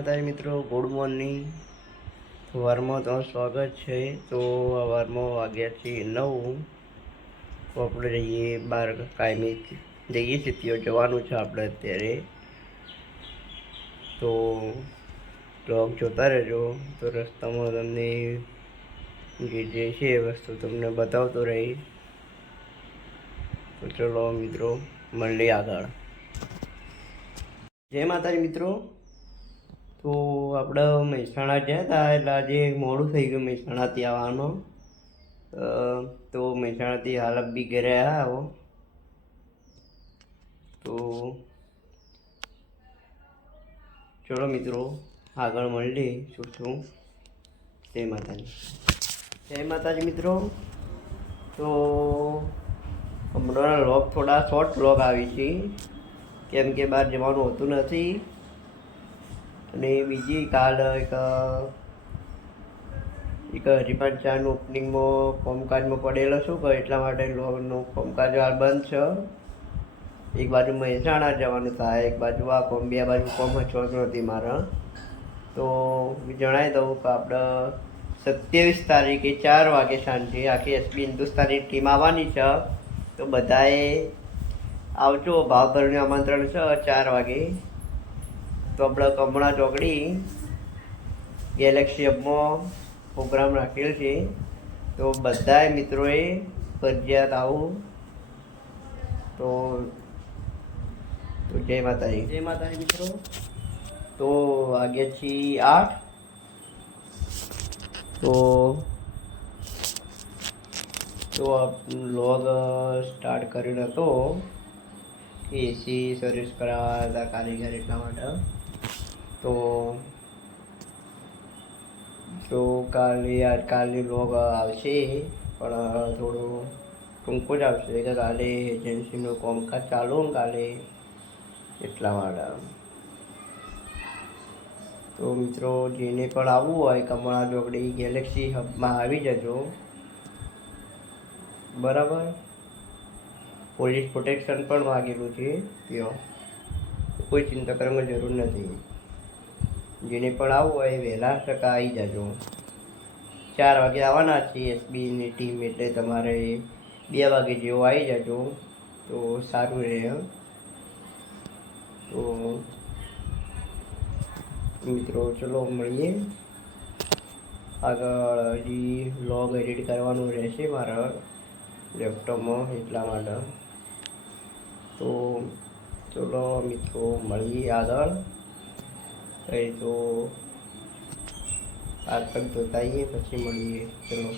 માતાજી મિત્રો, good morning. સવારમાં તમારું સ્વાગત છે. તો સવારમાં વાગ્યા છે 9. તો આપણે જઈએ બહાર, કાયમી જઈએ છીએ ત્યાં જવાનું છે આપણે અત્યારે. તો બ્લોગ જોતા રહેજો. તો રસ્તામાં તમને જે છે એ વસ્તુ તમને બતાવતો રહી. તો ચલો મિત્રો, મળીએ આગળ. જય માતાજી મિત્રો. તો આપણે મહેસાણા ગયા હતા, એટલે આજે મોડું થઈ ગયું મહેસાણાથી આવવાનું. તો મહેસાણાથી હાલ બી ઘરે આવ્યા. તો ચલો મિત્રો, આગળ મળીએ શું. જય માતાજી. જય માતાજી મિત્રો. તો હમણાં વ્લોગ થોડા શોર્ટ વ્લોગ આવી છે, કેમ કે બહાર જવાનું હોતું નથી. અને બીજી કાલ એક હરિપાન ચાનું ઓપનિંગમાં કોમકાજમાં પડેલો છું કે એટલા માટે લોનનું કોમકાજ હાલ બંધ છે. એક બાજુ મહેસાણા જવાનું થાય, એક બાજુ આ કોમ, બે બાજુ કોમ હચવાનું નથી મારે. તો જણાવી દઉં કે આપણે 27 તારીખે 4 વાગે સાંજે આખી એસબી હિન્દુસ્તાની ટીમ આવવાની છે. તો બધાએ આવજો, ભાવભર્યું આમંત્રણ છે 4 વાગે. તો આપણે કમળા ચોકડી ગેલેક્સી હબમાં પ્રોગ્રામ રાખેલ છે. તો બધાએ મિત્રોએ ફરજિયાત આવું. તો જય માતાજી. જય માતાજી મિત્રો. તો વાગ્યા છીએ 8. તો વ્લોગ સ્ટાર્ટ કર્યો હતો. એસી સર્વિસ કરાવવા હતા કારીગર, એટલા માટે. તો કાલની વ્લોગ આવશે, પણ થોડું ટૂંકો જ આવશે, કે કાલે એજન્સીનું કામકાજ ચાલુ ને કાલે, એટલા માટે. તો મિત્રો, જેને પણ આવવું હોય કમળા ચોકડી ગેલેક્સી હબમાં આવી જજો, બરાબર. પોલીસ પ્રોટેક્શન પણ માગેલું છે ત્યાં, કોઈ ચિંતા કરવાની જરૂર નથી. જેને પણ આવવું હોય વહેલા ટકા આવી જજો. 4 વાગે આવવાના છીએ એસબીની ટીમ, એટલે તમારે 2 વાગે જેવો આવી જજો તો સારું રહે. તો મિત્રો ચલો મળીએ આગળ. હજી વ્લોગ એડિટ કરવાનું રહેશે મારા લેપટોપમાં, એટલા માટે. તો ચલો મિત્રો, મળીએ આગળ. તો આગળ જોતા આવીએ, પછી મળીએ. ચલો.